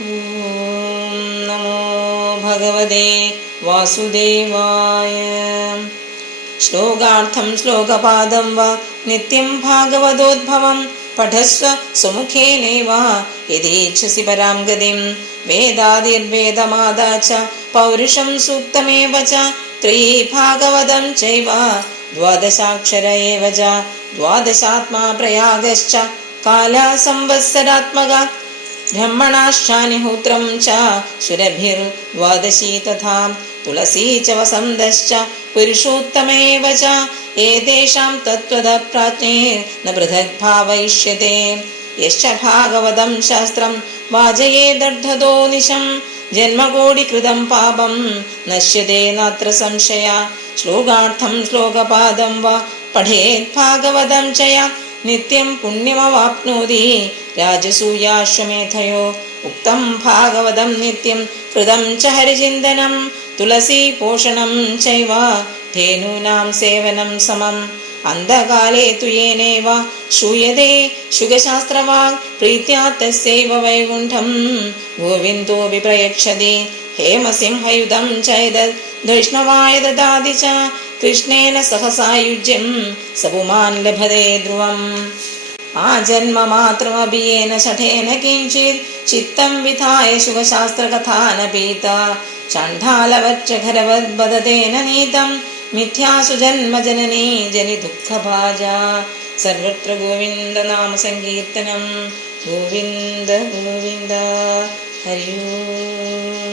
ഓം നമോ ഭഗവതേ വാസുദേവായ. ശ്ലോകാർത്ഥം ശ്ലോകപാദം വാ നിത്യം ഭാഗവതോദ്ഭവം പഠസ്വ സുമുഖേനൈവ യഥേച്ഛസി പരാം ഗതിം. വേദാദിർവേദമാദാച പൗരുഷം സൂക്തമേവ ച ത്രയീ ഭാഗവതം ചൈവ ദ്വാദശാക്ഷര ഏവ ച. ദ്വാദശാത്മാ പ്രയാഗശ്ച കാലാ സംവത്സരാത്മകാ. ബ്രഹ്മണാശ്ചാനിഹോത്രം ച സുരഭിർദ്വാദശീ തഥാ. തുളസീ ച വസന്തശ്ച പുരുഷോത്തമേവ ച. ഏതേഷാം തത്വതഃ പ്രാജ്ഞൈർന പൃഥഗ് ഭാവയിഷ്യത്തെ. യശ്ച ഭാഗവതം ശാസ്ത്രം വാചയേദർത്ഥതോ നിശം. ജന്മകോടികൃതം പാപം നശ്യത്തെ നാത്ര സംശയ. ശ്ലോകാർത്ഥം ശ്ലോകപാദം വാ പഠേത് ഭാഗവതം ചയ നിത്യം പുണ്യമവാപ്നോതി രാജസൂയാശ്വമേധയോ. ഉക്തം ഭാഗവതം നിത്യം കൃതം ച ഹരിചിന്തനം. തുളസീ പോഷണം ചൈവ ധേനൂനാം സേവനം സമം. അന്ധകാലേ തു യേനൈവ ശ്രൂയതേ ശുഗശാസ്ത്രവാഗ് പ്രീത്യാ തസ്യൈവ വൈകുണ്ഠം ഗോവിന്ദോऽപി പ്രയച്ഛതി. ഹേമസിംഹയുധം ചൈതദ് വൈഷ്ണവായ ദദാതി ച. കൃഷ്ണേന സഹ സായുജ്യം स पुमान् लभते ध्रुवम्. आजन्ममात्रमपि येन शठेन किञ्चित् चित्तं विधाय शुभशास्त्रकथानपीता. चण्डालवच्च घरवद्वदतेन नीतं मिथ्यासु जन्मजननी जनिदुःखभाजा. सर्वत्र गोविन्दनामसङ्कीर्तनं. गोविन्द गोविन्द. हरि ओम्.